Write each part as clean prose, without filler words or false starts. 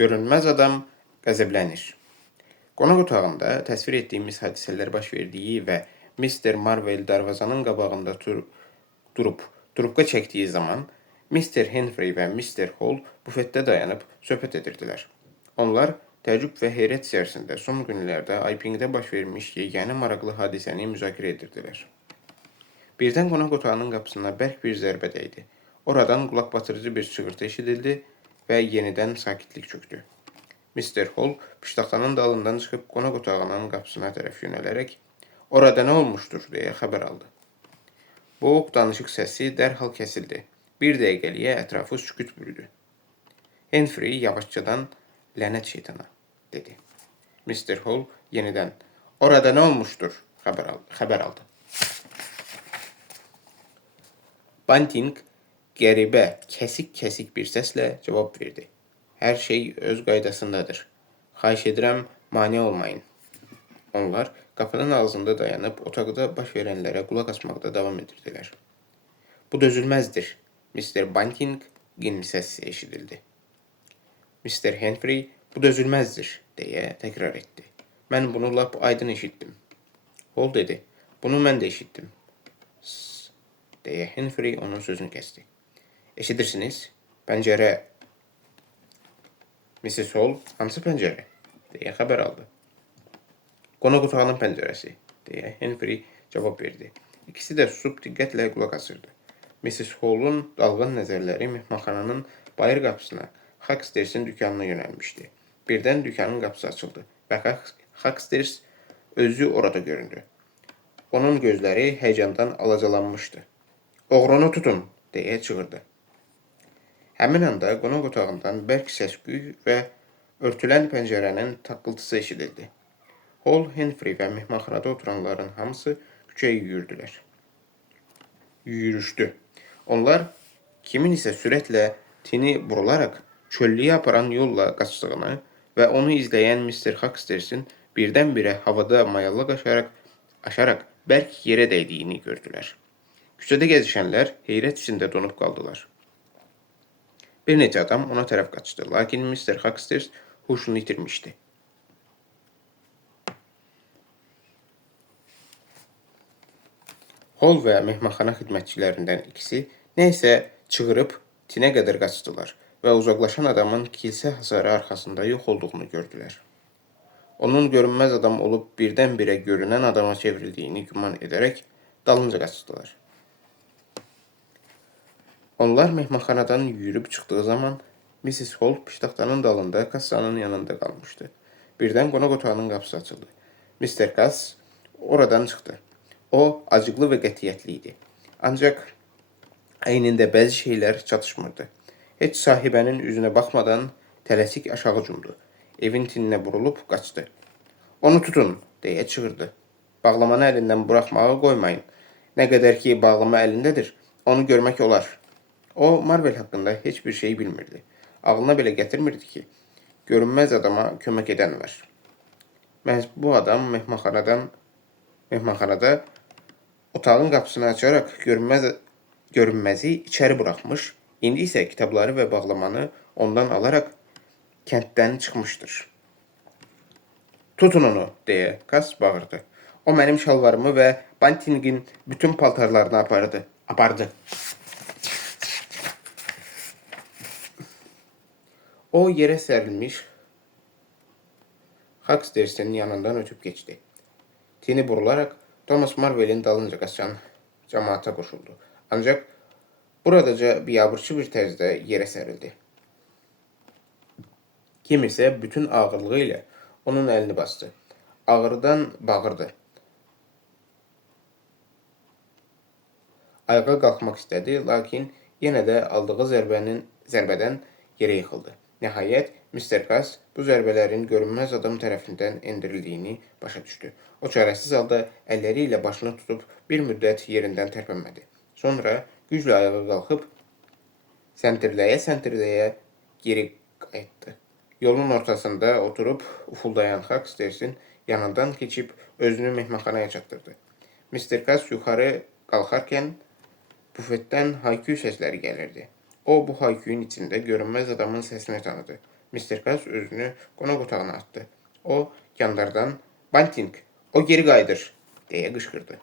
Görünməz adam qəzəblənir. Qonaq otağında təsvir etdiyimiz hadisələr baş verdiyi və Mr. Marvel darvazanın qabağında durub trubka çəkdiyi zaman Mr. Henry və Mr. Hall bufetdə dayanıb söhbət edirdilər. Onlar təəccüb və heyrət içərisində son günlərdə Aypingdə baş vermiş yeganə maraqlı hadisəni müzakirə edirdilər. Birdən qonaq otağının qapısına bərk bir zərbə dəydi. Oradan qulaqbatırıcı bir çığırtı eşidildi və yenidən sakitlik çökdü. Mr. Hall piştaxtanın dalından çıxıb qonaq otağının qapısına tərəf yönələrək "Orada nə olmuşdur?" deyə xəbər aldı. Boğuq danışıq səsi dərhal kəsildi. Bir dəqiqəliyə ətrafı sükut bürüdü. Henry yavaşcadan "Lənət şeytana" dedi. Mr. Hall yenidən "Orada nə olmuşdur?" xəbər aldı. Banting qəribə, kəsik-kəsik bir səslə cavab verdi. "Hər şey öz qaydasındadır. Xahiş edirəm, mane olmayın." Onlar qapının ağzında dayanıb otaqda baş verənlərə qulaq asmaqda davam edirdilər. "Bu dözülməzdir." Mr. Banting qin səsi eşidildi. Mr. Henry "Bu dözülməzdir" deyə təkrar etdi. "Mən bunu lap aydın eşitdim." Hall dedi. "Bunu mən də eşitdim." deyə Henry onun sözünü kəsdi. "Eşidirsiniz? Pəncərə." Mrs. Hall "Hansı pəncərə?" deyə xəbər aldı. "Qonaq otağının pəncərəsi" deyə Henry cavab verdi. İkisi də susub diqqətlə qulaq asırdı. Mrs. Hall'un dalğın nəzərləri mehmanxananın bayır qapısına, Huckstersin dükanına yönəlmişdi. Birdən dükanın qapısı açıldı və Hucksters özü orada göründü. Onun gözləri həyəcandan alacalanmışdı. "Oğrunu tutun!" deyə çığırdı. Həmin anda qonaq otağından bərk səs-küy və örtülən pəncərənin taqqıltısı eşidildi. Hall, Henry və mehmanxanada oturanların hamısı küçəyə yürüşdü. Onlar kimin isə sürətlə tini burularaq çöllüyə aparan yolla qaçdığını və onu izləyən Mr. Huckstersin birdən-birə havada mayallıq aşaraq bərk yerə dəydiyini gördülər. Küçədə gəzişənlər heyrət içində donub qaldılar. Bir neçə adam ona tərəf qaçdı, lakin Mr. Hucksters huşunu itirmişdi. Hall və mehmanxana xidmətçilərindən ikisi nə isə çığırıb tinə qədər qaçdılar və uzaqlaşan adamın kilsə hasarı arxasında yox olduğunu gördülər. Onun görünməz adam olub birdən-birə görünən adama çevrildiyini güman edərək dalınca qaçdılar. Onlar mehmanxanadan yürüb çıxdığı zaman Mrs. Hall piştaxtanın dalında kassanın yanında qalmışdı. Birdən qonaq otağının qapısı açıldı. Mr. Cass oradan çıxdı. O, acıqlı və qətiyyətli idi. Ancaq əynində bəzi şeylər çatışmırdı. Heç sahibənin üzünə baxmadan tələsik aşağı cumdu. Evin tininə burulub qaçdı. "Onu tutun!" deyə çığırdı. "Bağlamanı əlindən buraxmağa qoymayın. Nə qədər ki, bağlama əlindədir, onu görmək olar." O, Marvel haqqında heç bir şey bilmirdi. Ağlına belə gətirmirdi ki, görünməz adama kömək edən var. Məhz bu adam mehmanxanada otağın qapısını açaraq görünməzi içəri buraxmış, indi isə kitabları və bağlamanı ondan alaraq kənddən çıxmışdır. "Tutun onu!" deyə Cass bağırdı. "O mənim şalvarımı və Bantingin bütün paltarlarını apardı." O, yerə sərilmiş Huckstersin yanından ötüb keçdi. Tini burularaq Thomas Marvel'in dalınca qaçan cəmaata qoşuldu. Ancaq buradaca biabırçı bir tərzdə yerə sərildi. Kim isə bütün ağırlığı ilə onun əlini bastı. Ağrıdan bağırdı. Ayağa qalxmaq istədi, lakin yenə də aldığı zərbədən yerə yıxıldı. Nəhayət, Mr. Cass bu zərbələrin görünməz adam tərəfindən endirildiyini başa düşdü. O, çarəsiz halda əlləri ilə başını tutub bir müddət yerindən tərpənmədi. Sonra güclə ayağa qalxıb səntirləyə geri qayıtdı. Yolun ortasında oturub ufuldayan Huckstersin yanından keçib özünü mehmanxanaya çatdırdı. Mr. Cass yuxarı qalxarkən bufetdən hayküy səsləri gəlirdi. O, bu hayküyün içində görünməz adamın səsini tanıdı. Mr. Kaz özünü qonaq otağına atdı. O, yanlardan, Banting, o geri qayıdır, deyə qışqırdı.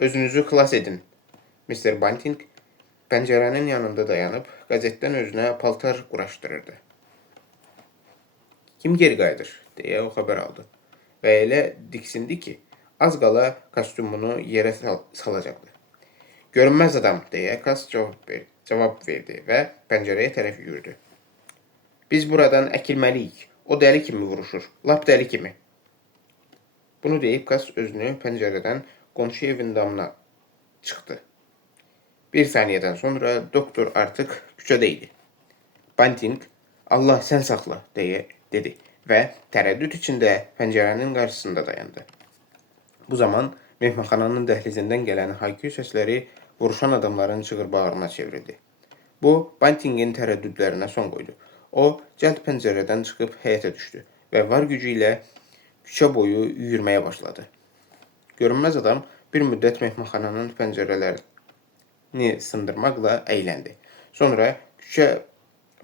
Özünüzü xilas edin. Mr. Banting pəncərənin yanında dayanıb, qəzetdən özünə paltar quraşdırırdı. Kim geri qayıdır, deyə o xəbər aldı. Və elə diksindi ki, az qala kostyumunu yerə salacaqdı. Görünməz adam, deyə Kaz cavab verdi və pəncərəyə tərəf yürüdü. Biz buradan əkilməliyik. O dəli kimi vuruşur, lap dəli kimi. Bunu deyib Kaz özünü pəncərədən qonşu evin damına çıxdı. Bir saniyədən sonra doktor artıq küçədə idi. Banting, Allah sən saxla, deyə dedi və tərəddüd içində pəncərənin qarşısında dayandı. Bu zaman mehmanxananın dəhlizindən gələn hayküy səsləri vuruşan adamların çığır-bağırına çevrildi. Bu, Bantingin tərəddüdlərinə son qoydu. O, cəld pəncərədən çıxıb həyətə düşdü və var gücü ilə küçə boyu yürüməyə başladı. Görünməz adam bir müddət mehmanxananın pəncərələrini sındırmaqla əyləndi. Sonra küçə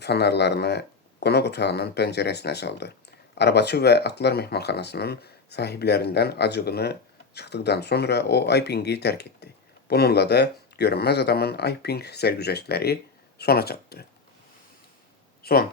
fanarlarını qonaq otağının pəncərəsinə saldı. Arabaçı və atlar mehmanxanasının sahiblərindən acığını çıxdıqdan sonra o Aypingi tərk etdi. Bununla da görünməz adamın Ayping sərgüzəştləri sona çatdı. Son.